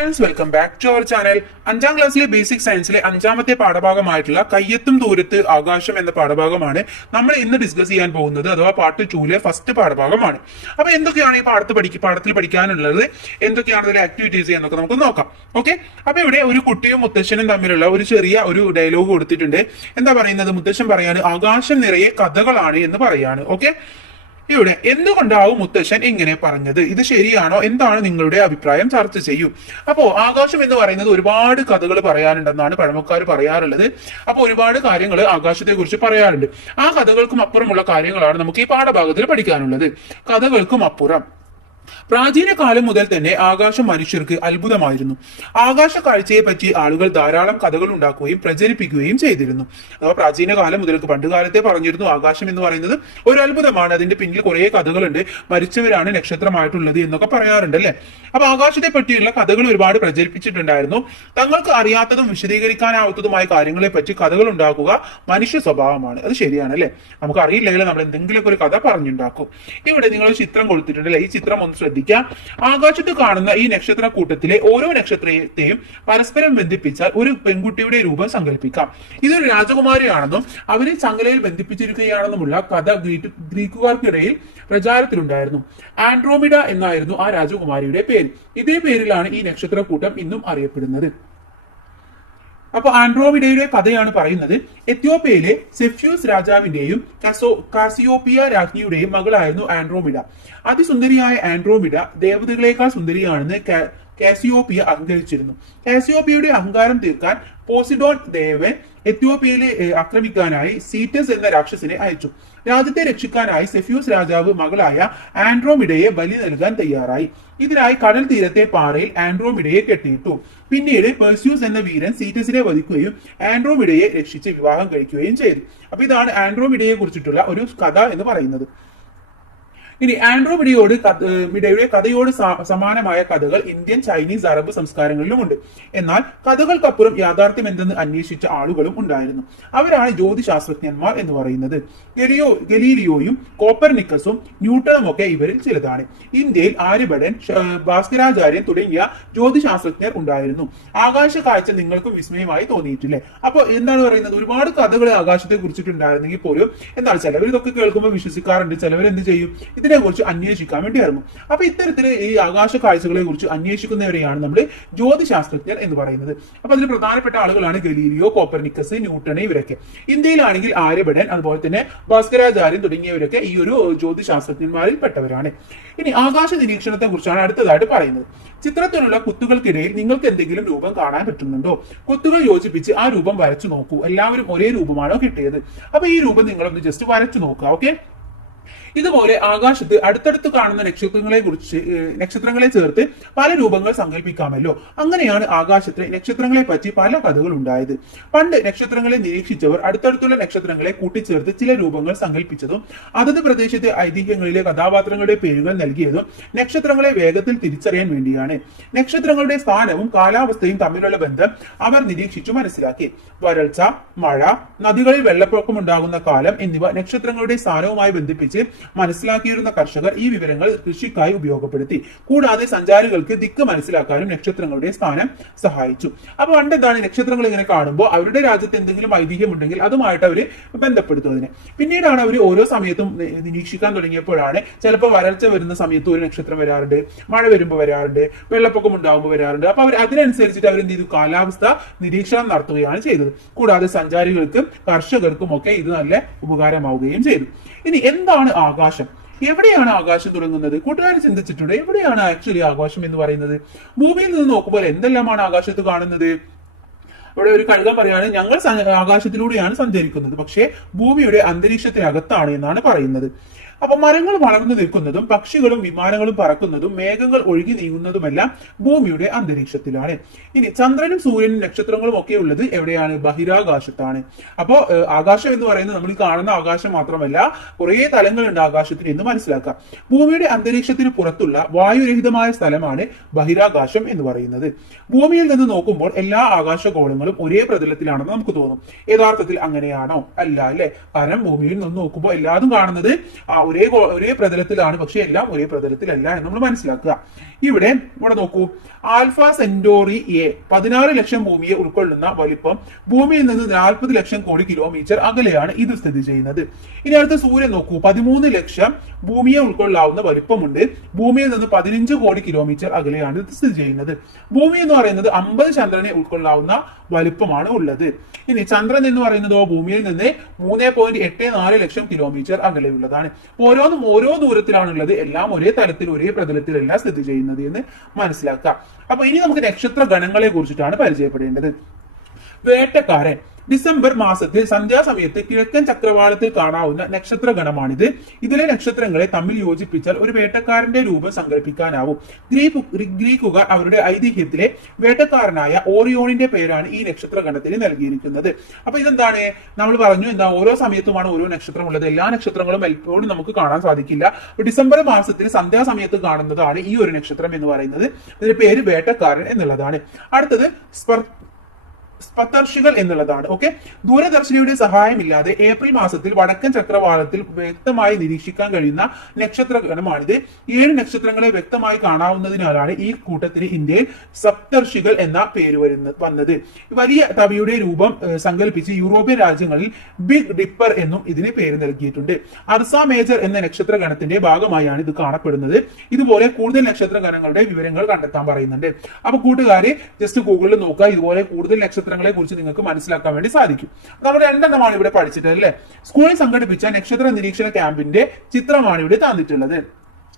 Friends, welcome back to our channel. 5ാം ക്ലാസ്സിലെ basic സയൻസിലെ 5ാമത്തെ പാഠഭാഗമായിട്ടുള്ള കയ്യെത്തും ദൂരത്ത് ആകാശം എന്ന പാഠഭാഗമാണ് നമ്മൾ ഇന്ന് ഡിസ്കസ് ചെയ്യാൻ പോകുന്നത്. അഥവാ പാർട്ട് 2ലെ ഫസ്റ്റ് പാഠഭാഗമാണ്. അപ്പൊ എന്തൊക്കെയാണ് ഈ പാഠത്തിൽ പഠിക്കാനുള്ളത്, എന്തൊക്കെയാണ് ഇതിലെ ആക്ടിവിറ്റീസ് എന്നൊക്കെ നമുക്ക് നോക്കാം. ഓക്കെ, അപ്പൊ ഇവിടെ ഒരു കുട്ടിയും മുത്തശ്ശനും തമ്മിലുള്ള ഒരു ചെറിയ ഒരു ഡയലോഗ് കൊടുത്തിട്ടുണ്ട്. എന്താ പറയുന്നത്? മുത്തശ്ശൻ പറയാണ് ആകാശം നിറയെ കഥകളാണ് എന്ന് പറയാണ്. ഓക്കെ, ഇവിടെ എന്തുകൊണ്ടാവും മുത്തശ്ശൻ ഇങ്ങനെ പറഞ്ഞത്? ഇത് ശരിയാണോ? എന്താണ് നിങ്ങളുടെ അഭിപ്രായം? ചർച്ച ചെയ്യൂ. അപ്പോ ആകാശം എന്ന് പറയുന്നത് ഒരുപാട് കഥകൾ പറയാനുണ്ടെന്നാണ് പഴമക്കാർ പറയാറുള്ളത്. അപ്പൊ ഒരുപാട് കാര്യങ്ങൾ ആകാശത്തെ കുറിച്ച് പറയാറുണ്ട്. ആ കഥകൾക്കും അപ്പുറമുള്ള കാര്യങ്ങളാണ് നമുക്ക് ഈ പാഠഭാഗത്തിൽ പഠിക്കാനുള്ളത്. കഥകൾക്കും അപ്പുറം പ്രാചീന കാലം മുതൽ തന്നെ ആകാശം മനുഷ്യർക്ക് അത്ഭുതമായിരുന്നു. ആകാശ കാഴ്ചയെ പറ്റി ആളുകൾ ധാരാളം കഥകൾ ഉണ്ടാക്കുകയും പ്രചരിപ്പിക്കുകയും ചെയ്തിരുന്നു. അഥവാ പ്രാചീന കാലം മുതൽക്ക് പണ്ട് കാലത്തെ പറഞ്ഞിരുന്നു ആകാശം എന്ന് പറയുന്നത് ഒരു അത്ഭുതമാണ്, അതിന്റെ പിന്നിൽ കുറെ കഥകളുണ്ട്, മരിച്ചവരാണ് നക്ഷത്രമായിട്ടുള്ളത് എന്നൊക്കെ പറയാറുണ്ട് അല്ലെ. അപ്പൊ ആകാശത്തെ പറ്റിയുള്ള കഥകൾ ഒരുപാട് പ്രചരിപ്പിച്ചിട്ടുണ്ടായിരുന്നു. തങ്ങൾക്ക് അറിയാത്തതും വിശദീകരിക്കാനാവാത്തതുമായ കാര്യങ്ങളെ പറ്റി കഥകൾ ഉണ്ടാക്കുക മനുഷ്യ സ്വഭാവമാണ്. അത് ശരിയാണ് അല്ലെ. നമുക്ക് അറിയില്ലെങ്കിൽ നമ്മൾ എന്തെങ്കിലുമൊക്കെ ഒരു കഥ പറഞ്ഞുണ്ടാക്കും. ഇവിടെ നിങ്ങൾ ചിത്രം കൊടുത്തിട്ടുണ്ട് അല്ലെ. ഈ ചിത്രം ഒന്ന് ശ്രദ്ധിക്കാം. ആകാശത്ത് കാണുന്ന ഈ നക്ഷത്ര കൂട്ടത്തിലെ ഓരോ നക്ഷത്രത്തെയും പരസ്പരം ബന്ധിപ്പിച്ചാൽ ഒരു പെൺകുട്ടിയുടെ രൂപം സങ്കല്പിക്കാം. ഇതൊരു രാജകുമാരിയാണെന്നും അവരെ ചങ്ങലയിൽ ബന്ധിപ്പിച്ചിരിക്കുകയാണെന്നുമുള്ള കഥ ഗ്രീക്കുകാർക്കിടയിൽ പ്രചാരത്തിലുണ്ടായിരുന്നു. ആൻഡ്രോമിഡ എന്നായിരുന്നു ആ രാജകുമാരിയുടെ പേര്. ഇതേ പേരിലാണ് ഈ നക്ഷത്രക്കൂട്ടം ഇന്നും അറിയപ്പെടുന്നത്. അപ്പൊ ആൻഡ്രോമിഡയുടെ കഥയാണ് പറയുന്നത്. എത്യോപ്യയിലെ സെഫ്യൂസ് രാജാവിന്റെയും കാസിയോപ്പിയ രാജ്ഞിയുടെയും മകളായിരുന്നു ആൻഡ്രോമിഡ. അതിസുന്ദരിയായ ആൻഡ്രോമിഡ ദേവതകളേക്കാൾ സുന്ദരിയാണെന്ന് കാസിയോപ്പിയ അഹങ്കരിച്ചിരുന്നു. കാസിയോപ്പിയയുടെ അഹങ്കാരം തീർക്കാൻ പോസിഡോൺ ദേവൻ എത്യോപ്യയിലെ ആക്രമിക്കാനായി സീറ്റസ് എന്ന രാക്ഷസിനെ അയച്ചു. രാജ്യത്തെ രക്ഷിക്കാനായി സെഫ്യൂസ് രാജാവ് മകളായ ആൻഡ്രോമിഡയെ ബലി നൽകാൻ തയ്യാറായി. ഇതിനായി കടൽ തീരത്തെ പാറയിൽ ആൻഡ്രോമിഡയെ കെട്ടിയിട്ടു. പിന്നീട് പെർസ്യൂസ് എന്ന വീരൻ സീറ്റസിനെ വധിക്കുകയും ആൻഡ്രോമിഡയെ രക്ഷിച്ച് വിവാഹം കഴിക്കുകയും ചെയ്തു. അപ്പൊ ഇതാണ് ആൻഡ്രോമിഡയെ കുറിച്ചിട്ടുള്ള ഒരു കഥ എന്ന് പറയുന്നത്. ഇനി ആൻഡ്രോമിഡയുടെ കഥയോട് സമാനമായ കഥകൾ ഇന്ത്യൻ, ചൈനീസ്, അറബ് സംസ്കാരങ്ങളിലുമുണ്ട്. എന്നാൽ കഥകൾക്കപ്പുറം യാഥാർത്ഥ്യം എന്തെന്ന് അന്വേഷിച്ച ആളുകളും ഉണ്ടായിരുന്നു. അവരാണ് ജ്യോതിശാസ്ത്രജ്ഞന്മാർ എന്ന് പറയുന്നത്. ഗലീലിയോയും കോപ്പർനിക്കസും ന്യൂട്ടണും ഒക്കെ ഇവരിൽ ചിലതാണ്. ഇന്ത്യയിൽ ആര്യഭടൻ, ഭാസ്കരാചാര്യൻ തുടങ്ങിയ ജ്യോതിശാസ്ത്രജ്ഞർ ഉണ്ടായിരുന്നു. ആകാശ കാഴ്ച നിങ്ങൾക്കും വിസ്മയമായി തോന്നിയിട്ടില്ലേ? അപ്പൊ എന്താണ് പറയുന്നത്? ഒരുപാട് കഥകൾ ആകാശത്തെ കുറിച്ചിട്ടുണ്ടായിരുന്നെങ്കിൽ പോലും എന്താണ് ചിലവർ ഇതൊക്കെ കേൾക്കുമ്പോൾ വിശ്വസിക്കാറുണ്ട്, ചിലവർ എന്ത് ചെയ്യും? ഇതിനെ കുറിച്ച് അന്വേഷിക്കാൻ വേണ്ടി ഇറങ്ങും. അപ്പൊ ഇത്തരത്തില് ഈ ആകാശ കാഴ്ചകളെ കുറിച്ച് അന്വേഷിക്കുന്നവരെയാണ് നമ്മൾ ജ്യോതിശാസ്ത്രജ്ഞർ എന്ന് പറയുന്നത്. അപ്പൊ അതിൽ പ്രധാനപ്പെട്ട ആളുകളാണ് ഗലീലിയോ, കോപ്പർനിക്കസ്, ന്യൂട്ടൺ ഇവരൊക്കെ. ഇന്ത്യയിലാണെങ്കിൽ ആര്യഭടൻ, അതുപോലെ തന്നെ ഭാസ്കരാചാര്യൻ തുടങ്ങിയവരൊക്കെ ഈ ഒരു ജ്യോതിശാസ്ത്രജ്ഞന്മാരിൽ പെട്ടവരാണ്. ഇനി ആകാശ നിരീക്ഷണത്തെ കുറിച്ചാണ് അടുത്തതായിട്ട് പറയുന്നത്. ചിത്രത്തിലുള്ള കുത്തുകൾക്കിടയിൽ നിങ്ങൾക്ക് എന്തെങ്കിലും രൂപം കാണാൻ പറ്റുന്നുണ്ടോ? കുത്തുകൾ യോജിപ്പിച്ച് ആ രൂപം വരച്ചു നോക്കൂ. എല്ലാവരും ഒരേ രൂപമാണോ കിട്ടിയത്? അപ്പൊ ഈ രൂപം നിങ്ങളൊന്ന് ജസ്റ്റ് വരച്ചു നോക്കുക. ഓക്കെ, ഇതുപോലെ ആകാശത്ത് അടുത്തടുത്ത് കാണുന്ന നക്ഷത്രങ്ങളെ ചേർത്ത് പല രൂപങ്ങൾ സങ്കല്പിക്കാമല്ലോ. അങ്ങനെയാണ് ആകാശത്തെ നക്ഷത്രങ്ങളെ പറ്റി പല കഥകൾ ഉണ്ടായത്. പണ്ട് നക്ഷത്രങ്ങളെ നിരീക്ഷിച്ചവർ അടുത്തടുത്തുള്ള നക്ഷത്രങ്ങളെ കൂട്ടിച്ചേർത്ത് ചില രൂപങ്ങൾ സങ്കല്പിച്ചതും അതത് പ്രദേശത്തെ ഐതിഹ്യങ്ങളിലെ കഥാപാത്രങ്ങളുടെ പേരുകൾ നൽകിയതും നക്ഷത്രങ്ങളെ വേഗത്തിൽ തിരിച്ചറിയാൻ വേണ്ടിയാണ്. നക്ഷത്രങ്ങളുടെ സ്ഥാനവും കാലാവസ്ഥയും തമ്മിലുള്ള ബന്ധം അവർ നിരീക്ഷിച്ചു മനസ്സിലാക്കി. വരൾച്ച, മഴ, നദികളിൽ വെള്ളപ്പൊക്കം ഉണ്ടാകുന്ന കാലം എന്നിവ നക്ഷത്രങ്ങളുടെ സ്ഥാനവുമായി ബന്ധിപ്പിച്ച് മനസ്സിലാക്കിയിരുന്ന കർഷകർ ഈ വിവരങ്ങൾ കൃഷിക്കായി ഉപയോഗപ്പെടുത്തി. കൂടാതെ സഞ്ചാരികൾക്ക് ദിക്ക് മനസ്സിലാക്കാനും നക്ഷത്രങ്ങളുടെ സ്ഥാനം സഹായിച്ചു. അപ്പൊ പണ്ട് എന്താണ്, നക്ഷത്രങ്ങൾ ഇങ്ങനെ കാണുമ്പോൾ അവരുടെ രാജ്യത്ത് എന്തെങ്കിലും ഐതിഹ്യം ഉണ്ടെങ്കിൽ അതുമായിട്ട് അവര് ബന്ധപ്പെടുത്തും അതിനെ. പിന്നീടാണ് അവർ ഓരോ സമയത്തും നിരീക്ഷിക്കാൻ തുടങ്ങിയപ്പോഴാണ് ചിലപ്പോൾ വരൾച്ച വരുന്ന സമയത്ത് ഒരു നക്ഷത്രം വരാറുണ്ട്, മഴ വരുമ്പോൾ വരാറുണ്ട്, വെള്ളപ്പൊക്കം ഉണ്ടാകുമ്പോൾ വരാറുണ്ട്. അപ്പൊ അവർ അതിനനുസരിച്ചിട്ട് അവർ എന്ത് ചെയ്തു? കാലാവസ്ഥ നിരീക്ഷണം നടത്തുകയാണ് ചെയ്തത്. കൂടാതെ സഞ്ചാരികൾക്കും കർഷകർക്കും ഒക്കെ ഇത് നല്ല ഉപകാരമാവുകയും ചെയ്തു. ഇനി എന്താണ് ആകാശം? എവിടെയാണ് ആകാശം തുടങ്ങുന്നത്? കൂട്ടുകാർ ചിന്തിച്ചിട്ടുണ്ട്, എവിടെയാണ് ആക്ച്വലി ആകാശം എന്ന് പറയുന്നത്? ഭൂമിയിൽ നിന്ന് നോക്കുമ്പോൾ എന്തെല്ലാമാണ് ആകാശത്ത് കാണുന്നത്? ഇവിടെ ഒരു കഴുകൻ പറയാണ്, ഞങ്ങൾ ആകാശത്തിലൂടെയാണ് സഞ്ചരിക്കുന്നത്, പക്ഷേ ഭൂമിയുടെ അന്തരീക്ഷത്തിനകത്താണ് എന്നാണ് പറയുന്നത്. അപ്പൊ മരങ്ങൾ വളർന്നു നിൽക്കുന്നതും പക്ഷികളും വിമാനങ്ങളും പറക്കുന്നതും മേഘങ്ങൾ ഒഴുകി നീങ്ങുന്നതുമെല്ലാം ഭൂമിയുടെ അന്തരീക്ഷത്തിലാണ്. ഇനി ചന്ദ്രനും സൂര്യനും നക്ഷത്രങ്ങളും ഒക്കെ ഉള്ളത് എവിടെയാണ്? ബഹിരാകാശത്താണ്. അപ്പോ ആകാശം എന്ന് പറയുന്നത് നമ്മൾ ഈ കാണുന്ന ആകാശം മാത്രമല്ല, കുറെ തലങ്ങളുണ്ട് ആകാശത്തിന് എന്ന് മനസ്സിലാക്കാം. ഭൂമിയുടെ അന്തരീക്ഷത്തിന് പുറത്തുള്ള വായുരഹിതമായ സ്ഥലമാണ് ബഹിരാകാശം എന്ന് പറയുന്നത്. ഭൂമിയിൽ നിന്ന് നോക്കുമ്പോൾ എല്ലാ ആകാശഗോളങ്ങളും ഒരേ പ്രതലത്തിലാണെന്ന് നമുക്ക് തോന്നും. യഥാർത്ഥത്തിൽ അങ്ങനെയാണോ? അല്ല അല്ലെ. കാരണം ഭൂമിയിൽ നിന്ന് നോക്കുമ്പോൾ എല്ലാതും കാണുന്നത് ഒരേ പ്രതലത്തിലാണ്, പക്ഷെ എല്ലാം ഒരേ പ്രതലത്തിലല്ല എന്ന് നമ്മൾ മനസ്സിലാക്കുക. ഇവിടെ നോക്കൂ, ആൽഫ സെന്റോറി എ 16 ലക്ഷം ഭൂമിയെ ഉൾക്കൊള്ളുന്ന വലിപ്പം ഭൂമിയിൽ നിന്ന് 40 ലക്ഷം കോടി കിലോമീറ്റർ അകലെയാണ് ഇത് സ്ഥിതി ചെയ്യുന്നത്. ഇനി അടുത്ത സൂര്യൻ നോക്കൂ, 13 ലക്ഷം ഭൂമിയെ ഉൾക്കൊള്ളാവുന്ന വലിപ്പമുണ്ട്. ഭൂമിയിൽ നിന്ന് 15 കോടി കിലോമീറ്റർ അകലെയാണ് ഇത് സ്ഥിതി ചെയ്യുന്നത്. ഭൂമി എന്ന് പറയുന്നത് 50 ചന്ദ്രനെ ഉൾക്കൊള്ളാവുന്ന വലിപ്പമാണ് ഉള്ളത്. ഇനി ചന്ദ്രൻ എന്ന് പറയുന്നതോ ഭൂമിയിൽ നിന്ന് 3.84 ലക്ഷം കിലോമീറ്റർ അകലെയുള്ളതാണ്. ഓരോന്നും ഓരോ ദൂരത്തിലാണുള്ളത്. എല്ലാം ഒരേ തലത്തിൽ ഒരേ പ്രതലത്തിലല്ല സ്ഥിതി ചെയ്യുന്നത് എന്ന് മനസ്സിലാക്കാം. അപ്പൊ ഇനി നമുക്ക് നക്ഷത്ര ഗണങ്ങളെ കുറിച്ചിട്ടാണ് പരിചയപ്പെടേണ്ടത്. വേട്ടക്കാരൻ ഡിസംബർ മാസത്തിൽ സന്ധ്യാസമയത്ത് കിഴക്കൻ ചക്രവാളത്തിൽ കാണാവുന്ന നക്ഷത്ര ഗണമാണിത്. ഇതിലെ നക്ഷത്രങ്ങളെ തമ്മിൽ യോജിപ്പിച്ചാൽ ഒരു വേട്ടക്കാരന്റെ രൂപം സങ്കല്പിക്കാനാവും. ഗ്രീക്കുകാർ അവരുടെ ഐതിഹ്യത്തിലെ വേട്ടക്കാരനായ ഓറിയോണിന്റെ പേരാണ് ഈ നക്ഷത്ര ഗണത്തിന് നൽകിയിരിക്കുന്നത്. അപ്പൊ ഇതെന്താണ്, നമ്മൾ പറഞ്ഞു എന്താ, ഓരോ സമയത്തുമാണ് ഓരോ നക്ഷത്രം ഉള്ളത്. എല്ലാ നക്ഷത്രങ്ങളും എപ്പോഴും നമുക്ക് കാണാൻ സാധിക്കില്ല. ഡിസംബർ മാസത്തിൽ സന്ധ്യാസമയത്ത് കാണുന്നതാണ് ഈ ഒരു നക്ഷത്രം എന്ന് പറയുന്നത്. ഇതിന്റെ പേര് വേട്ടക്കാരൻ എന്നുള്ളതാണ്. അടുത്തത് സ്പതർഷികൾ എന്നുള്ളതാണ്. ഓക്കെ, ദൂരദർശിനിയുടെ സഹായമില്ലാതെ ഏപ്രിൽ മാസത്തിൽ വടക്കൻ ചക്രവാളത്തിൽ വ്യക്തമായി നിരീക്ഷിക്കാൻ കഴിയുന്ന നക്ഷത്ര ഗണമാണിത്. 7 നക്ഷത്രങ്ങളെ വ്യക്തമായി കാണാവുന്നതിനാലാണ് ഈ കൂട്ടത്തിന് ഇന്ത്യയിൽ സപ്തർഷികൾ എന്ന പേര് വന്നത്. വലിയ തവിയുടെ രൂപം സങ്കല്പിച്ച് യൂറോപ്യൻ രാജ്യങ്ങളിൽ ബിഗ് ഡിപ്പർ എന്നും ഇതിന് പേര് നൽകിയിട്ടുണ്ട്. അർസ മേജർ എന്ന നക്ഷത്ര ഗണത്തിന്റെ ഭാഗമായാണ് ഇത് കാണപ്പെടുന്നത്. ഇതുപോലെ കൂടുതൽ നക്ഷത്ര ഗണങ്ങളുടെ വിവരങ്ങൾ കണ്ടെത്താൻ പറയുന്നുണ്ട്. അപ്പൊ കൂട്ടുകാരെ ജസ്റ്റ് ഗൂഗിളിൽ നോക്കുക, ഇതുപോലെ കൂടുതൽ നക്ഷത്രങ്ങളെ കുറിച്ച് നിങ്ങൾക്ക് മനസ്സിലാക്കാൻ വേണ്ടി സാധിക്കും. നമ്മൾ 2 ഇവിടെ പഠിച്ചിട്ട് അല്ലേ. സ്കൂളിൽ സംഘടിപ്പിച്ച നക്ഷത്ര നിരീക്ഷണ ക്യാമ്പിന്റെ ചിത്രമാണ് ഇവിടെ തന്നിട്ടുള്ളത്.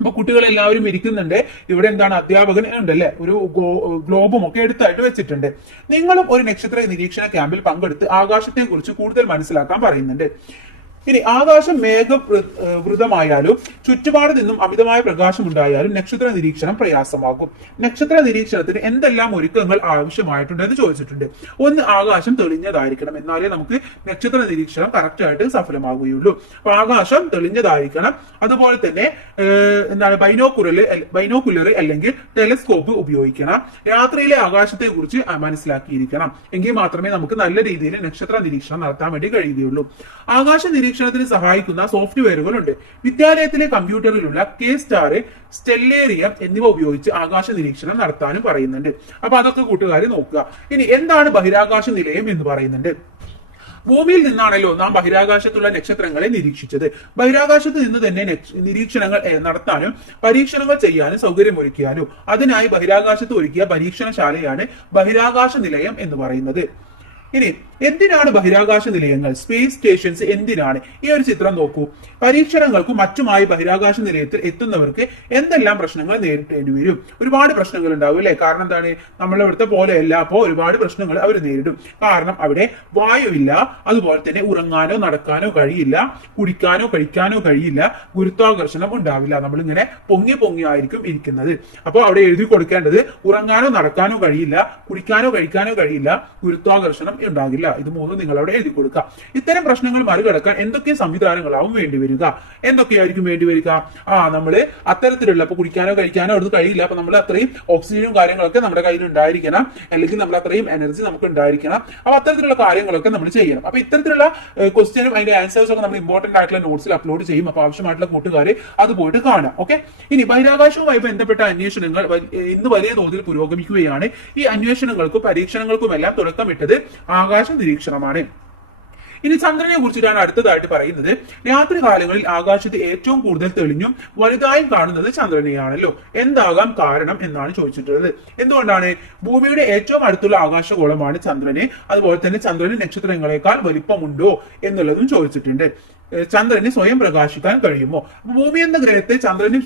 അപ്പൊ കുട്ടികൾ എല്ലാവരും ഇരിക്കുന്നുണ്ട്. ഇവിടെ എന്താണ്, അധ്യാപകൻ ഉണ്ടല്ലേ, ഒരു ഗ്ലോബും ഒക്കെ എടുത്തായിട്ട് വെച്ചിട്ടുണ്ട്. നിങ്ങളും ഒരു നക്ഷത്ര നിരീക്ഷണ ക്യാമ്പിൽ പങ്കെടുത്ത് ആകാശത്തെ കുറിച്ച് കൂടുതൽ മനസ്സിലാക്കാൻ പറയുന്നുണ്ട്. ഇനി ആകാശം മേഘവൃതമായാലും ചുറ്റുപാട് നിന്നും അമിതമായ പ്രകാശം ഉണ്ടായാലും നക്ഷത്ര നിരീക്ഷണം പ്രയാസമാകും. നക്ഷത്ര നിരീക്ഷണത്തിന് എന്തെല്ലാം ഒരുക്കങ്ങൾ ആവശ്യമായിട്ടുണ്ടെന്ന് ചോദിച്ചിട്ടുണ്ട്. ഒന്ന്, ആകാശം തെളിഞ്ഞതായിരിക്കണം, എന്നാലേ നമുക്ക് നക്ഷത്ര നിരീക്ഷണം കറക്റ്റ് ആയിട്ട് സഫലമാകുകയുള്ളൂ. അപ്പൊ ആകാശം തെളിഞ്ഞതായിരിക്കണം. അതുപോലെ തന്നെ എന്താണ്, ബൈനോക്കുലർ അല്ലെങ്കിൽ ടെലസ്കോപ്പ് ഉപയോഗിക്കണം. രാത്രിയിലെ ആകാശത്തെ കുറിച്ച് മനസ്സിലാക്കിയിരിക്കണം. എങ്കിൽ മാത്രമേ നമുക്ക് നല്ല രീതിയിൽ നക്ഷത്ര നിരീക്ഷണം നടത്താൻ വേണ്ടി കഴിയുകയുള്ളൂ. ആകാശ നിരീക്ഷണത്തിന് സഹായിക്കുന്ന സോഫ്റ്റ്വെയറുകൾ ഉണ്ട്. വിദ്യാലയത്തിലെ കമ്പ്യൂട്ടറിലുള്ള K-Star, സ്റ്റെല്ലേറിയം എന്നിവ ഉപയോഗിച്ച് ആകാശ നിരീക്ഷണം നടത്താനും പറയുന്നുണ്ട്. അപ്പൊ അതൊക്കെ കൂട്ടുകാർ നോക്കുക. ഇനി എന്താണ് ബഹിരാകാശ നിലയം എന്ന് പറയുന്നുണ്ട്. ഭൂമിയിൽ നിന്നാണല്ലോ നാം ബഹിരാകാശത്തുള്ള നക്ഷത്രങ്ങളെ നിരീക്ഷിച്ചത്. ബഹിരാകാശത്ത് നിന്ന് തന്നെ നിരീക്ഷണങ്ങൾ നടത്താനും പരീക്ഷണങ്ങൾ ചെയ്യാനും സൗകര്യമൊരുക്കിയാലും അതിനായി ബഹിരാകാശത്ത് ഒരുക്കിയ പരീക്ഷണശാലയാണ് ബഹിരാകാശ നിലയം എന്ന് പറയുന്നത്. ഇനി എന്തിനാണ് ബഹിരാകാശ നിലയങ്ങൾ, സ്പേസ് സ്റ്റേഷൻസ് എന്തിനാണ്? ഈ ഒരു ചിത്രം നോക്കൂ. പരീക്ഷണങ്ങൾക്കും മറ്റുമായി ബഹിരാകാശ നിലയത്തിൽ എത്തുന്നവർക്ക് എന്തെല്ലാം പ്രശ്നങ്ങൾ നേരിടേണ്ടി വരും? ഒരുപാട് പ്രശ്നങ്ങൾ ഉണ്ടാവും അല്ലെ. കാരണം എന്താണ്, നമ്മളിവിടുത്തെ പോലെയല്ല. അപ്പോൾ ഒരുപാട് പ്രശ്നങ്ങൾ അവർ നേരിടും. കാരണം അവിടെ വായുവില്ല, അതുപോലെ തന്നെ ഉറങ്ങാനോ നടക്കാനോ കഴിയില്ല, കുടിക്കാനോ കഴിക്കാനോ കഴിയില്ല, ഗുരുത്വാകർഷണം ഉണ്ടാവില്ല. നമ്മളിങ്ങനെ പൊങ്ങി ആയിരിക്കും ഇരിക്കുന്നത്. അപ്പോൾ അവിടെ എഴുതി കൊടുക്കേണ്ടത് ഉറങ്ങാനോ നടക്കാനോ കഴിയില്ല, കുടിക്കാനോ കഴിക്കാനോ കഴിയില്ല, ഗുരുത്വാകർഷണം ഉണ്ടാകില്ല. ഇത് മൂന്നും നിങ്ങൾ അവിടെ എഴുതി കൊടുക്കുക. ഇത്തരം പ്രശ്നങ്ങൾ മറികടക്കാൻ എന്തൊക്കെ സംവിധാനങ്ങളാവും വേണ്ടി വരിക? എന്തൊക്കെയായിരിക്കും വേണ്ടി വരിക? നമ്മള് അത്തരത്തിലുള്ള, ഇപ്പൊ കുടിക്കാനോ കഴിക്കാനോ അടുത്ത് കഴിയില്ല, അപ്പൊ നമ്മൾ അത്രയും ഓക്സിജനും കാര്യങ്ങളൊക്കെ നമ്മുടെ കയ്യിൽ ഉണ്ടായിരിക്കണം, അല്ലെങ്കിൽ നമ്മൾ അത്രയും എനർജി നമുക്ക് ഉണ്ടായിരിക്കണം. അപ്പൊ അത്തരത്തിലുള്ള കാര്യങ്ങളൊക്കെ നമ്മൾ ചെയ്യണം. അപ്പൊ ഇത്തരത്തിലുള്ള ക്വസ്റ്റ്യനും അതിന്റെ ആൻസേഴ്സ് ഒക്കെ നമ്മൾ ഇമ്പോർട്ടന്റ് ആയിട്ടുള്ള നോട്ട്സിൽ അപ്ലോഡ് ചെയ്യും. അപ്പൊ ആവശ്യമായിട്ടുള്ള കൂട്ടുകാരെ അത് പോയിട്ട് കാണാം. ഓക്കെ, ഇനി ബഹിരാകാശവുമായി ബന്ധപ്പെട്ട അന്വേഷണങ്ങൾ ഇന്ന് വലിയ തോതിൽ പുരോഗമിക്കുകയാണ്. ഈ അന്വേഷണങ്ങൾക്കും പരീക്ഷണങ്ങൾക്കും എല്ലാം തുടക്കമിട്ടത് ആകാശ നിരീക്ഷണമാണ്. ഇനി ചന്ദ്രനെ കുറിച്ചിട്ടാണ് അടുത്തതായിട്ട് പറയുന്നത്. രാത്രി കാലങ്ങളിൽ ആകാശത്ത് ഏറ്റവും കൂടുതൽ തെളിഞ്ഞും വലുതായും കാണുന്നത് ചന്ദ്രനെയാണല്ലോ. എന്താകാം കാരണം എന്നാണ് ചോദിച്ചിട്ടുള്ളത്. എന്തുകൊണ്ടാണ്? ഭൂമിയുടെ ഏറ്റവും അടുത്തുള്ള ആകാശഗോളമാണ് ചന്ദ്രന്. അതുപോലെ തന്നെ ചന്ദ്രന് നക്ഷത്രങ്ങളെക്കാൾ വലിപ്പമുണ്ടോ എന്നുള്ളതും ചോദിച്ചിട്ടുണ്ട്. ചന്ദ്രന് സ്വയം പ്രകാശിക്കാൻ കഴിയുമോ? ഭൂമി എന്ന ഗ്രഹത്തെ ചന്ദ്രന്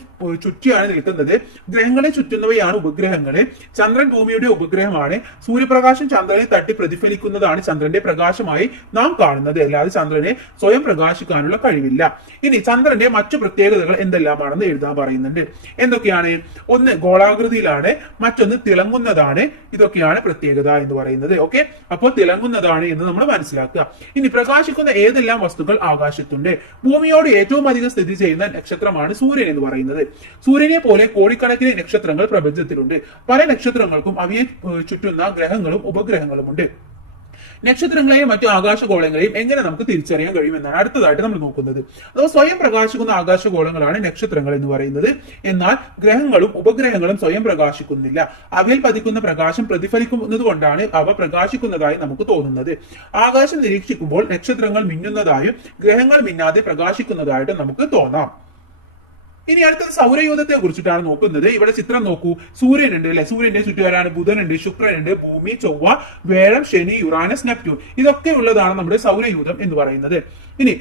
ചുറ്റിയാണ് നിൽക്കുന്നത്. ഗ്രഹങ്ങളെ ചുറ്റുന്നവയാണ് ഉപഗ്രഹങ്ങള്. ചന്ദ്രൻ ഭൂമിയുടെ ഉപഗ്രഹമാണ്. സൂര്യപ്രകാശം ചന്ദ്രനെ തട്ടി പ്രതിഫലിക്കുന്നതാണ് ചന്ദ്രന്റെ പ്രകാശമായി നാം കാണുന്നത്. അല്ലാതെ ചന്ദ്രനെ സ്വയം പ്രകാശിക്കാനുള്ള കഴിവില്ല. ഇനി ചന്ദ്രന്റെ മറ്റു പ്രത്യേകതകൾ എന്തെല്ലാമാണെന്ന് എഴുതാൻ പറയുന്നുണ്ട്. എന്തൊക്കെയാണ്? ഒന്ന്, ഗോളാകൃതിയിലാണ്. മറ്റൊന്ന്, തിളങ്ങുന്നതാണ്. ഇതൊക്കെയാണ് പ്രത്യേകത എന്ന് പറയുന്നത്. ഓക്കെ, അപ്പോൾ തിളങ്ങുന്നതാണ് എന്ന് നമ്മൾ മനസ്സിലാക്കുക. ഇനി പ്രകാശിക്കുന്ന ഏതെല്ലാം വസ്തുക്കൾ ആകാശത്ത്? ഭൂമിയോട് ഏറ്റവും അധികം സ്ഥിതി ചെയ്യുന്ന നക്ഷത്രമാണ് സൂര്യൻ എന്ന് പറയുന്നത്. സൂര്യനെ പോലെ കോടിക്കണക്കിന് നക്ഷത്രങ്ങൾ പ്രപഞ്ചത്തിലുണ്ട്. പല നക്ഷത്രങ്ങൾക്കും അവയെ ചുറ്റുന്ന ഗ്രഹങ്ങളും ഉപഗ്രഹങ്ങളുമുണ്ട്. നക്ഷത്രങ്ങളെയും മറ്റു ആകാശഗോളങ്ങളെയും എങ്ങനെ നമുക്ക് തിരിച്ചറിയാൻ കഴിയുമെന്നാണ് അടുത്തതായിട്ട് നമ്മൾ നോക്കുന്നത്. അഥവാ സ്വയം പ്രകാശിക്കുന്ന ആകാശഗോളങ്ങളാണ് നക്ഷത്രങ്ങൾ എന്ന് പറയുന്നത്. എന്നാൽ ഗ്രഹങ്ങളും ഉപഗ്രഹങ്ങളും സ്വയം പ്രകാശിക്കുന്നില്ല. അവയിൽ പതിക്കുന്ന പ്രകാശം പ്രതിഫലിക്കുന്നത് കൊണ്ടാണ് അവ പ്രകാശിക്കുന്നതായി നമുക്ക് തോന്നുന്നത്. ആകാശം നിരീക്ഷിക്കുമ്പോൾ നക്ഷത്രങ്ങൾ മിന്നുന്നതായും ഗ്രഹങ്ങൾ മിന്നാതെ പ്രകാശിക്കുന്നതായിട്ടും നമുക്ക് തോന്നാം. ഇനി അടുത്തത് സൗരയൂഥത്തെ കുറിച്ചിട്ടാണ് നോക്കുന്നത്. ഇവിടെ ചിത്രം നോക്കൂ. സൂര്യനുണ്ട് അല്ലെ, സൂര്യന്റെ ചുറ്റുവരാണ് ബുധനുണ്ട്, ശുക്രനുണ്ട്, ഭൂമി, ചൊവ്വ, വ്യാഴം, ശനി, യുറാനസ്, നെപ്റ്റ്യൂൺ. ഇതൊക്കെ ഉള്ളതാണ് നമ്മുടെ സൗരയൂഥം എന്ന് പറയുന്നത്. ഇനി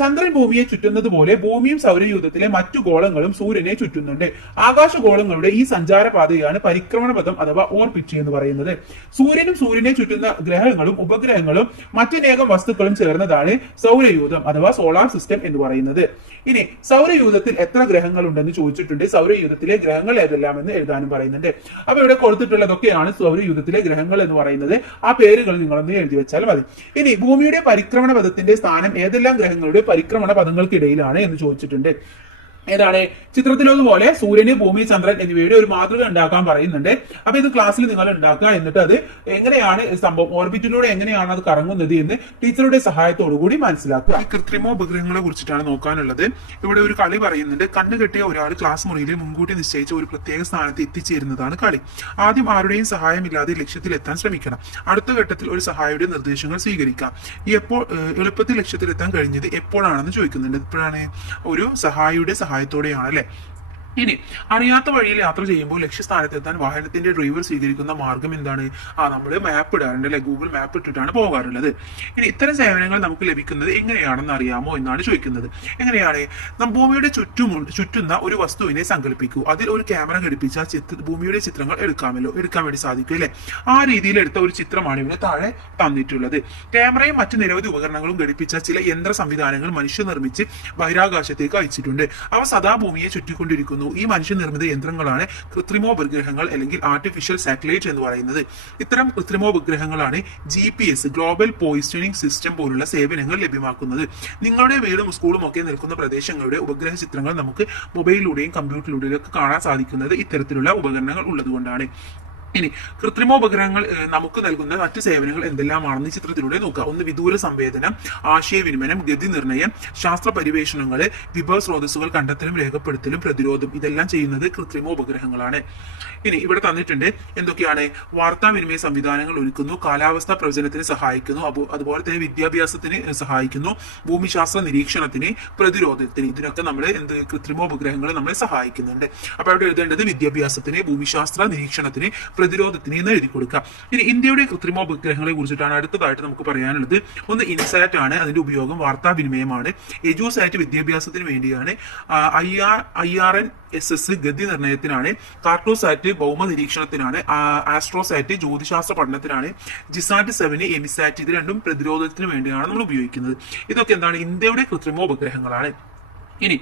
ചന്ദ്രൻ ഭൂമിയെ ചുറ്റുന്നത് പോലെ ഭൂമിയും സൗരയൂഥത്തിലെ മറ്റു ഗോളങ്ങളും സൂര്യനെ ചുറ്റുന്നുണ്ട്. ആകാശഗോളങ്ങളുടെ ഈ സഞ്ചാരപാതയാണ് പരിക്രമണപഥം അഥവാ ഓർബിറ്റ് എന്ന് പറയുന്നത്. സൂര്യനും സൂര്യനെ ചുറ്റുന്ന ഗ്രഹങ്ങളും ഉപഗ്രഹങ്ങളും മറ്റനേകം വസ്തുക്കളും ചേർന്നതാണ് സൗരയൂഥം അഥവാ സോളാർ സിസ്റ്റം എന്ന് പറയുന്നത്. ഇനി സൗരയൂഥത്തിൽ എത്ര ഗ്രഹങ്ങൾ ഉണ്ടെന്ന് ചോദിച്ചിട്ടുണ്ട്. സൗരയൂഥത്തിലെ ഗ്രഹങ്ങൾ ഏതെല്ലാം എന്ന് എഴുതാനും പറയുന്നുണ്ട്. അപ്പൊ ഇവിടെ കൊടുത്തിട്ടുള്ളതൊക്കെയാണ് സൗരയൂഥത്തിലെ ഗ്രഹങ്ങൾ എന്ന് പറയുന്നത്. ആ പേരുകൾ നിങ്ങളൊന്ന് എഴുതി വെച്ചാൽ മതി. ഇനി ഭൂമിയുടെ പരിക്രമണ പഥത്തിന്റെ സ്ഥാനം ഏതെല്ലാം ഗ്രഹങ്ങളുടെ പരിക്രമണ പഥങ്ങൾക്കിടയിലാണ് എന്ന് ചോദിച്ചിട്ടുണ്ട്. ഏതാണ് ചിത്രത്തിലതുപോലെ സൂര്യന്, ഭൂമി, ചന്ദ്രൻ എന്നിവയുടെ ഒരു മാതൃക ഉണ്ടാക്കാൻ പറയുന്നുണ്ട്. അപ്പൊ ഇത് ക്ലാസ്സിൽ നിങ്ങൾ ഉണ്ടാക്കുക. എന്നിട്ട് അത് എങ്ങനെയാണ് സംഭവം, ഓർബിറ്റിലൂടെ എങ്ങനെയാണ് അത് കറങ്ങുന്നത് എന്ന് ടീച്ചറുടെ സഹായത്തോടു കൂടി മനസ്സിലാക്കുക. കൃത്രിമോപഗ്രഹങ്ങളെ കുറിച്ചിട്ടാണ് നോക്കാനുള്ളത്. ഇവിടെ ഒരു കളി പറയുന്നുണ്ട്. കണ്ണു കെട്ടിയ ഒരാൾ ക്ലാസ് മുറിയിൽ മുൻകൂട്ടി നിശ്ചയിച്ച ഒരു പ്രത്യേക സ്ഥാനത്ത് എത്തിച്ചേരുന്നതാണ് കളി. ആദ്യം ആരുടെയും സഹായമില്ലാതെ ലക്ഷ്യത്തിൽ എത്താൻ ശ്രമിക്കണം. അടുത്ത ഘട്ടത്തിൽ ഒരു സഹായിയുടെ നിർദ്ദേശങ്ങൾ സ്വീകരിക്കാം. ഈ എളുപ്പത്തിൽ ലക്ഷ്യത്തിലെത്താൻ കഴിഞ്ഞത് എപ്പോഴാണെന്ന് ചോദിക്കുന്നുണ്ട്. ഇപ്പോഴാണ് ഒരു സഹായിയുടെ സഹായത്തോടെയാണ് അല്ലെ. ഇനി അറിയാത്ത വഴിയിൽ യാത്ര ചെയ്യുമ്പോൾ ലക്ഷ്യസ്ഥാനത്തെത്താൻ വാഹനത്തിന്റെ ഡ്രൈവർ സ്വീകരിക്കുന്ന മാർഗം എന്താണ്? നമ്മൾ മാപ്പ് ഇടാറുണ്ട് അല്ലെ, ഗൂഗിൾ മാപ്പ് ഇട്ടിട്ടാണ് പോകാറുള്ളത്. ഇനി ഇത്തരം സേവനങ്ങൾ നമുക്ക് ലഭിക്കുന്നത് എങ്ങനെയാണെന്ന് അറിയാമോ എന്നാണ് ചോദിക്കുന്നത്. എങ്ങനെയാണ്? ഭൂമിയുടെ ചുറ്റുന്ന ഒരു വസ്തുവിനെ സങ്കല്പിക്കൂ. അതിൽ ഒരു ക്യാമറ ഘടിപ്പിച്ചാൽ ഭൂമിയുടെ ചിത്രങ്ങൾ എടുക്കാൻ വേണ്ടി സാധിക്കും അല്ലെ. ആ രീതിയിൽ എടുത്ത ഒരു ചിത്രമാണ് ഇവിടെ താഴെ തന്നിട്ടുള്ളത്. ക്യാമറയും മറ്റു നിരവധി ഉപകരണങ്ങളും ഘടിപ്പിച്ച ചില യന്ത്ര സംവിധാനങ്ങൾ മനുഷ്യ നിർമ്മിച്ച് ബഹിരാകാശത്തേക്ക് അയച്ചിട്ടുണ്ട്. അവ സദാ ഭൂമിയെ ചുറ്റിക്കൊണ്ടിരിക്കുന്നു. ഈ മനുഷ്യനിർമ്മിത യന്ത്രങ്ങളാണ് കൃത്രിമോപഗ്രഹങ്ങൾ അല്ലെങ്കിൽ ആർട്ടിഫിഷ്യൽ സാറ്റലൈറ്റ് എന്ന് പറയുന്നത്. ഇത്തരം കൃത്രിമോപഗ്രഹങ്ങളാണ് GPS ഗ്ലോബൽ പോയിസണിംഗ് സിസ്റ്റം പോലുള്ള സേവനങ്ങൾ ലഭ്യമാക്കുന്നത്. നിങ്ങളുടെ വീടും സ്കൂളും ഒക്കെ നിൽക്കുന്ന പ്രദേശങ്ങളുടെ ഉപഗ്രഹ ചിത്രങ്ങൾ നമുക്ക് മൊബൈലിലൂടെയും കമ്പ്യൂട്ടറിലൂടെയും ഒക്കെ കാണാൻ സാധിക്കുന്നത് ഇത്തരത്തിലുള്ള ഉപകരണങ്ങൾ ഉള്ളതുകൊണ്ടാണ്. ഇനി കൃത്രിമോപഗ്രഹങ്ങൾ നമുക്ക് നൽകുന്ന മറ്റു സേവനങ്ങൾ എന്തെല്ലാമാണെന്ന് ചിത്രത്തിലൂടെ നോക്കാം. ഒന്ന് വിദൂര സംവേദനം, ആശയവിനിമയം, ഗതി നിർണയം, ശാസ്ത്ര പരിവേഷണങ്ങള്, വിഭവ സ്രോതസ്സുകൾ കണ്ടെത്തലും രേഖപ്പെടുത്തലും പ്രതിരോധം, ഇതെല്ലാം ചെയ്യുന്നത് കൃത്രിമോപഗ്രഹങ്ങളാണ്. ഇനി ഇവിടെ തന്നിട്ടുണ്ട് എന്തൊക്കെയാണ്? വാർത്താവിനിമയ സംവിധാനങ്ങൾ ഒരുക്കുന്നു, കാലാവസ്ഥാ പ്രവചനത്തിന് സഹായിക്കുന്നു, അതുപോലെ തന്നെ വിദ്യാഭ്യാസത്തിന് സഹായിക്കുന്നു, ഭൂമിശാസ്ത്ര നിരീക്ഷണത്തിന്, പ്രതിരോധത്തിന്, ഇതിനൊക്കെ നമ്മൾ കൃത്രിമോപഗ്രഹങ്ങൾ നമ്മളെ സഹായിക്കുന്നുണ്ട്. അപ്പൊ അവിടെ എഴുതേണ്ടത് വിദ്യാഭ്യാസത്തിന്, ഭൂമിശാസ്ത്ര നിരീക്ഷണത്തിന്, പ്രതിരോധത്തിന് എന്ന് എഴുതി കൊടുക്കാം. ഇനി ഇന്ത്യയുടെ കൃത്രിമോപഗ്രഹങ്ങളെ കുറിച്ചിട്ടാണ് അടുത്തതായിട്ട് നമുക്ക് പറയാനുള്ളത്. ഒന്ന് ഇൻസാറ്റ് ആണ്, അതിന്റെ ഉപയോഗം വാർത്താവിനിമയമാണ്. എജുസാറ്റ് വിദ്യാഭ്യാസത്തിന് വേണ്ടിയാണ്. IRNSS ഗതി നിർണയത്തിനാണ്. കാർട്ടോസാറ്റ് ഭൗമ നിരീക്ഷണത്തിനാണ്. ആസ്ട്രോസാറ്റ് ജ്യോതിശാസ്ത്ര പഠനത്തിനാണ്. ജിസാറ്റ് 7 എമിസാറ്റ് ഇത് രണ്ടും പ്രതിരോധത്തിന് വേണ്ടിയാണ് നമ്മൾ ഉപയോഗിക്കുന്നത്. ഇതൊക്കെ എന്താണ്? ഇന്ത്യയുടെ കൃത്രിമോപഗ്രഹങ്ങളാണ്. ഇനി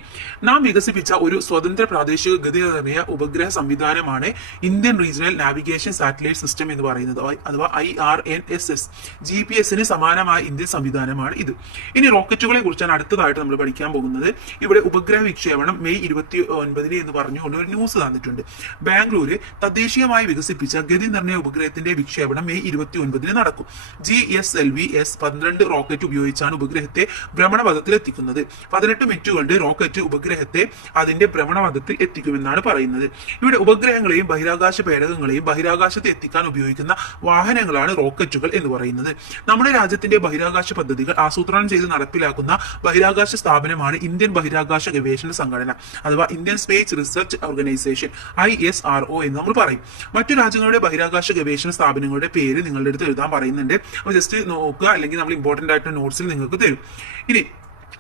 നാം വികസിപ്പിച്ച ഒരു സ്വതന്ത്ര പ്രാദേശിക ഗതി നിർണയ ഉപഗ്രഹ സംവിധാനമാണ് Indian regional navigation satellite system എന്ന് പറയുന്നത്, അഥവാ IRNSS. GPS-ന് സമാനമായ ഇന്ത്യൻ സംവിധാനമാണ് ഇത്. ഇനി റോക്കറ്റുകളെ കുറിച്ചാണ് അടുത്തതായിട്ട് നമ്മൾ പഠിക്കാൻ പോകുന്നത്. ഇവിടെ ഉപഗ്രഹ വിക്ഷേപണം മെയ് 29 എന്ന് പറഞ്ഞുകൊണ്ട് ഒരു ന്യൂസ് തന്നിട്ടുണ്ട്. ബാംഗ്ലൂര് തദ്ദേശീയമായി വികസിപ്പിച്ച ഗതി നിർണയ ഉപഗ്രഹത്തിന്റെ വിക്ഷേപണം മെയ് 29 നടക്കും. GSLV S-12 റോക്കറ്റ് ഉപയോഗിച്ചാണ് ഉപഗ്രഹത്തെ ഭ്രമണപഥത്തിൽ എത്തിക്കുന്നത്. 18 മിനിറ്റ് കൊണ്ട് റോക്കറ്റ് ഉപഗ്രഹത്തെ അതിന്റെ ഭ്രമണപഥത്തിൽ എത്തിക്കുമെന്നാണ് പറയുന്നത്. ഇവിടെ ഉപഗ്രഹങ്ങളെയും ബഹിരാകാശ പേടകങ്ങളെയും ബഹിരാകാശത്ത് എത്തിക്കാൻ ഉപയോഗിക്കുന്ന വാഹനങ്ങളാണ് റോക്കറ്റുകൾ എന്ന് പറയുന്നത്. നമ്മുടെ രാജ്യത്തിന്റെ ബഹിരാകാശ പദ്ധതികൾ ആസൂത്രണം ചെയ്ത് നടപ്പിലാക്കുന്ന ബഹിരാകാശ സ്ഥാപനമാണ് ഇന്ത്യൻ ബഹിരാകാശ ഗവേഷണ സംഘടന അഥവാ Indian space research organisation ISRO എന്ന് നമ്മൾ പറയും. മറ്റു രാജ്യങ്ങളുടെ ബഹിരാകാശ ഗവേഷണ സ്ഥാപനങ്ങളുടെ പേര് നിങ്ങളുടെ അടുത്ത് എഴുതാൻ പറയുന്നുണ്ട്. അപ്പോൾ ജസ്റ്റ് നോക്കുക, അല്ലെങ്കിൽ നമ്മൾ ഇമ്പോർട്ടന്റ് ആയിട്ടുള്ള നോട്ട്സിൽ നിങ്ങൾക്ക് തരും. ഇനി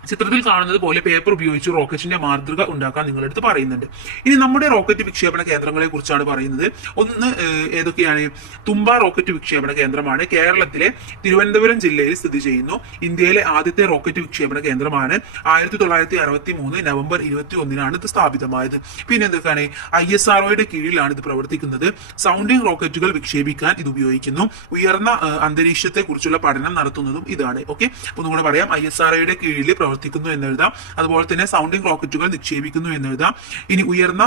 ചിത്രത്തിൽ കാണുന്നത് പോലെ പേപ്പർ ഉപയോഗിച്ച് റോക്കറ്റിന്റെ മാതൃക ഉണ്ടാക്കാൻ നിങ്ങളെടുത്ത് പറയുന്നുണ്ട്. ഇനി നമ്മുടെ റോക്കറ്റ് വിക്ഷേപണ കേന്ദ്രങ്ങളെ കുറിച്ചാണ് പറയുന്നത്. ഒന്ന് ഏതൊക്കെയാണ്? തുമ്പ റോക്കറ്റ് വിക്ഷേപണ കേന്ദ്രമാണ്. കേരളത്തിലെ തിരുവനന്തപുരം ജില്ലയിൽ സ്ഥിതി ചെയ്യുന്നു. ഇന്ത്യയിലെ ആദ്യത്തെ റോക്കറ്റ് വിക്ഷേപണ കേന്ദ്രമാണ്. 1963 നവംബർ 21 ഇത് സ്ഥാപിതമായത്. പിന്നെ എന്തൊക്കെയാണ്? ISROയുടെ കീഴിലാണ് ഇത് പ്രവർത്തിക്കുന്നത്. സൗണ്ടിംഗ് റോക്കറ്റുകൾ വിക്ഷേപിക്കാൻ ഇത് ഉപയോഗിക്കുന്നു. ഉയർന്ന അന്തരീക്ഷത്തെ കുറിച്ചുള്ള പഠനം നടത്തുന്നതും ഇതാണ്. ഓക്കെ, അപ്പൊ നമ്മൾ പറയാം ISROയുടെ കീഴിൽ പ്രവർത്തിക്കുന്നു എന്നെഴുതാം. അതുപോലെ തന്നെ സൗണ്ടിംഗ് റോക്കറ്റുകൾ നിക്ഷേപിക്കുന്നു എന്നെഴുതാം. ഇനി ഉയർന്ന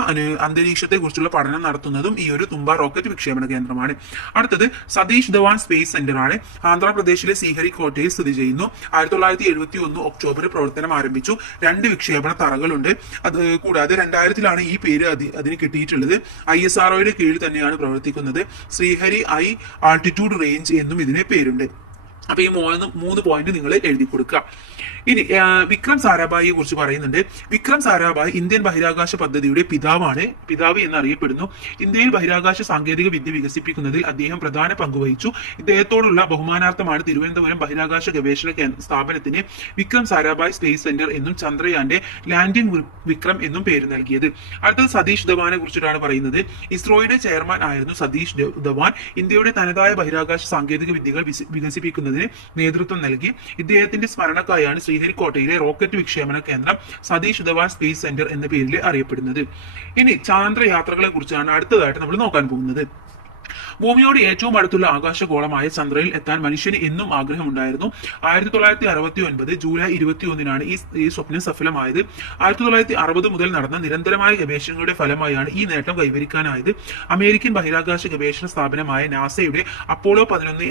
അന്തരീക്ഷത്തെ കുറിച്ചുള്ള പഠനം നടത്തുന്നതും ഈ ഒരു തുമ്പ റോക്കറ്റ് വിക്ഷേപണ കേന്ദ്രമാണ്. അടുത്തത് സതീഷ് ധവാൻ സ്പേസ് സെന്റർ ആണ്. ആന്ധ്രാപ്രദേശിലെ ശ്രീഹരിക്കോട്ടയിൽ സ്ഥിതി ചെയ്യുന്നു. 1971 ഒക്ടോബറിൽ പ്രവർത്തനം ആരംഭിച്ചു. 2 വിക്ഷേപണ തറകളുണ്ട്. അത് കൂടാതെ 2000 ഈ പേര് അതിന് കിട്ടിയിട്ടുള്ളത്. ISROയുടെ കീഴിൽ തന്നെയാണ് പ്രവർത്തിക്കുന്നത്. ശ്രീഹരി ഐ ആൾട്ടിറ്റ്യൂഡ് റേഞ്ച് എന്നും ഇതിന് പേരുണ്ട്. അപ്പൊ ഈ മൂന്ന് പോയിന്റ് നിങ്ങൾ എഴുതി കൊടുക്കുക. ഇനി വിക്രം സാരാഭായിയെ കുറിച്ച് പറയുന്നുണ്ട്. വിക്രം സാരാഭായ് ഇന്ത്യൻ ബഹിരാകാശ പദ്ധതിയുടെ പിതാവ് എന്നറിയപ്പെടുന്നു. ഇന്ത്യയിൽ ബഹിരാകാശ സാങ്കേതിക വിദ്യ വികസിപ്പിക്കുന്നതിൽ അദ്ദേഹം പ്രധാന പങ്കുവഹിച്ചു. ഇദ്ദേഹത്തോടുള്ള ബഹുമാനാർത്ഥമാണ് തിരുവനന്തപുരം ബഹിരാകാശ ഗവേഷണ സ്ഥാപനത്തിന് വിക്രം സാരാഭായ് സ്പേസ് സെന്റർ എന്നും ചന്ദ്രയാന്റെ ലാൻഡിംഗ് വിക്രം എന്നും പേര് നൽകിയത്. അടുത്തത് സതീഷ് ധവാനെ കുറിച്ചിട്ടാണ് പറയുന്നത്. ഇസ്രോയുടെ ചെയർമാൻ ആയിരുന്നു സതീഷ് ധവാൻ. ഇന്ത്യയുടെ തനതായ ബഹിരാകാശ സാങ്കേതിക വിദ്യകൾ വികസിപ്പിക്കുന്നതിന് നേതൃത്വം നൽകി. ഇദ്ദേഹത്തിന്റെ സ്മരണക്കായാണ് ശ്രീഹരിക്കോട്ടയിലെ റോക്കറ്റ് വിക്ഷേപണ കേന്ദ്രം സതീഷ് ധവാൻ സ്പേസ് സെന്റർ എന്ന പേരിൽ അറിയപ്പെടുന്നത്. ഇനി ചാന്ദ്രയാത്രകളെ കുറിച്ചാണ് അടുത്തതായിട്ട് നമ്മൾ നോക്കാൻ പോകുന്നത്. ഭൂമിയോട് ഏറ്റവും അടുത്തുള്ള ആകാശഗോളമായ ചന്ദ്രനിൽ എത്താൻ മനുഷ്യന് എന്നും ആഗ്രഹമുണ്ടായിരുന്നു. 1969 ജൂലൈ 21 ഈ സ്വപ്നം സഫലമായത്. 1960 മുതൽ നടന്ന നിരന്തരമായ ഗവേഷണങ്ങളുടെ ഫലമായാണ് ഈ നേട്ടം കൈവരിക്കാനായത്. അമേരിക്കൻ ബഹിരാകാശ ഗവേഷണ സ്ഥാപനമായ നാസയുടെ അപ്പോളോ 11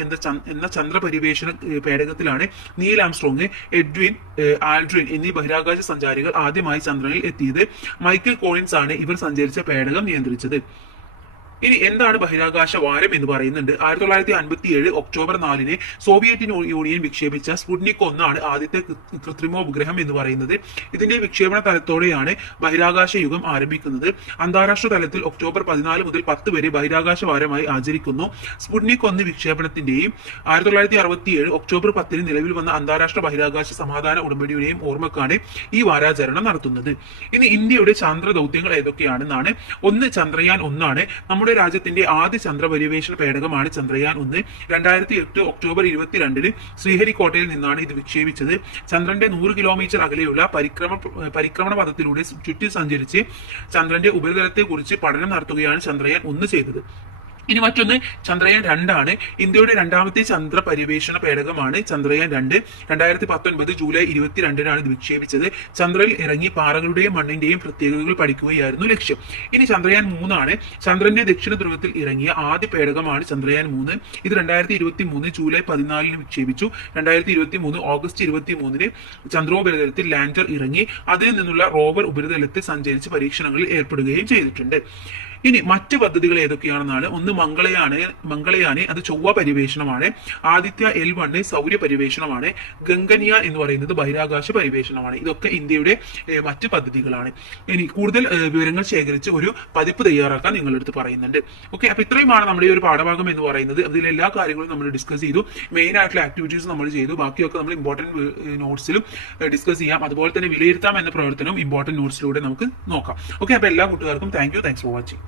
എന്ന ചന്ദ്രപര്യവേഷണ പേടകത്തിലാണ് നീൽ ആംസ്ട്രോങ്, എഡ്വിൻ ആൽഡ്രിൻ എന്നീ ബഹിരാകാശ സഞ്ചാരികൾ ആദ്യമായി ചന്ദ്രനിൽ എത്തിയത്. മൈക്കൽ കോളിൻസ് ആണ് ഇവർ സഞ്ചരിച്ച പേടകം നിയന്ത്രിച്ചത്. ഇനി എന്താണ് ബഹിരാകാശ വാരം എന്ന് പറയുന്നുണ്ട്. 1957 ഒക്ടോബർ 4 സോവിയറ്റ് യൂണിയൻ വിക്ഷേപിച്ച സ്പുട്നിക് 1 ആണ് ആദ്യത്തെ കൃത്രിമോപഗ്രഹം എന്ന് പറയുന്നത്. ഇതിന്റെ വിക്ഷേപണ തലത്തോടെയാണ് ബഹിരാകാശ യുഗം ആരംഭിക്കുന്നത്. അന്താരാഷ്ട്ര തലത്തിൽ ഒക്ടോബർ 14 മുതൽ 10 വരെ ബഹിരാകാശ വാരമായി ആചരിക്കുന്നു. സ്പുട്നിക് 1 വിക്ഷേപണത്തിന്റെയും 1967 ഒക്ടോബർ 10 നിലവിൽ വന്ന അന്താരാഷ്ട്ര ബഹിരാകാശ സമാധാന ഉടമ്പടിയുടെയും ഓർമ്മക്കാണ് ഈ വാരാചരണം നടത്തുന്നത്. ഇനി ഇന്ത്യയുടെ ചന്ദ്ര ദൗത്യങ്ങൾ ഏതൊക്കെയാണെന്നാണ്. 1 ചന്ദ്രയാൻ 1 ആണ്. നമ്മുടെ രാജ്യത്തിന്റെ ആദ്യ ചന്ദ്രപര്യവേഷണ പേടകമാണ് ചന്ദ്രയാൻ 1. 2008 ഒക്ടോബർ 22 ശ്രീഹരിക്കോട്ടയിൽ നിന്നാണ് ഇത് വിക്ഷേപിച്ചത്. ചന്ദ്രന്റെ 100 കിലോമീറ്റർ അകലെയുള്ള പരിക്രമണ പഥത്തിലൂടെ ചുറ്റി സഞ്ചരിച്ച് ചന്ദ്രന്റെ ഉപരിതലത്തെ കുറിച്ച് പഠനം നടത്തുകയാണ് ചന്ദ്രയാൻ 1 ചെയ്തത്. ഇനി മറ്റൊന്ന് ചന്ദ്രയാൻ 2 ആണ്. ഇന്ത്യയുടെ രണ്ടാമത്തെ ചന്ദ്ര പര്യവേഷണ പേടകമാണ് ചന്ദ്രയാൻ 2. 2019 ജൂലൈ 22 ഇത് വിക്ഷേപിച്ചത്. ചന്ദ്രനിൽ ഇറങ്ങി പാറകളുടെയും മണ്ണിന്റെയും പ്രത്യേകതകൾ പഠിക്കുകയായിരുന്നു ലക്ഷ്യം. ഇനി ചന്ദ്രയാൻ 3 ആണ്. ചന്ദ്രന്റെ ദക്ഷിണ ധ്രുവത്തിൽ ഇറങ്ങിയ ആദ്യ പേടകമാണ് ചന്ദ്രയാൻ 3. ഇത് 2023 ജൂലൈ 14 വിക്ഷേപിച്ചു. 2023 ഓഗസ്റ്റ് 23 ചന്ദ്രോപരിതലത്തിൽ ലാൻഡർ ഇറങ്ങി. അതിൽ നിന്നുള്ള റോവർ ഉപരിതലത്തിൽ സഞ്ചരിച്ച് പരീക്ഷണങ്ങളിൽ ഏർപ്പെടുകയും ചെയ്തിട്ടുണ്ട്. ഇനി മറ്റ് പദ്ധതികൾ ഏതൊക്കെയാണെന്നാണ്. 1 മംഗളയാന്, അത് ചൊവ്വ പര്യവേഷണമാണ്. ആദിത്യ L1 സൗര പര്യവേഷണമാണ്. ഗഗൻയാൻ എന്ന് പറയുന്നത് ബഹിരാകാശ പര്യവേഷണമാണ്. ഇതൊക്കെ ഇന്ത്യയുടെ മറ്റ് പദ്ധതികളാണ്. ഇനി കൂടുതൽ വിവരങ്ങൾ ശേഖരിച്ച് ഒരു പതിപ്പ് തയ്യാറാക്കാൻ നിങ്ങളെടുത്ത് പറയുന്നുണ്ട്. ഓക്കെ, അപ്പൊ ഇത്രയുമാണ് നമ്മുടെ ഈ ഒരു പാഠഭാഗം എന്ന് പറയുന്നത്. അതിൽ എല്ലാ കാര്യങ്ങളും നമ്മൾ ഡിസ്കസ് ചെയ്തു. മെയിൻ ആയിട്ടുള്ള ആക്ടിവിറ്റീസ് നമ്മൾ ചെയ്തു. ബാക്കിയൊക്കെ നമ്മൾ ഇമ്പോർട്ടന്റ് നോട്ട്സിലും ഡിസ്കസ് ചെയ്യാം. അതുപോലെ തന്നെ വിലയിരുത്താം എന്ന പ്രവർത്തനവും ഇമ്പോർട്ടന്റ് നോട്ട്സിലൂടെ നമുക്ക് നോക്കാം. ഓക്കെ, അപ്പൊ എല്ലാ കൂട്ടുകാർക്കും താങ്ക്സ് ഫോർ വാച്ചിങ്.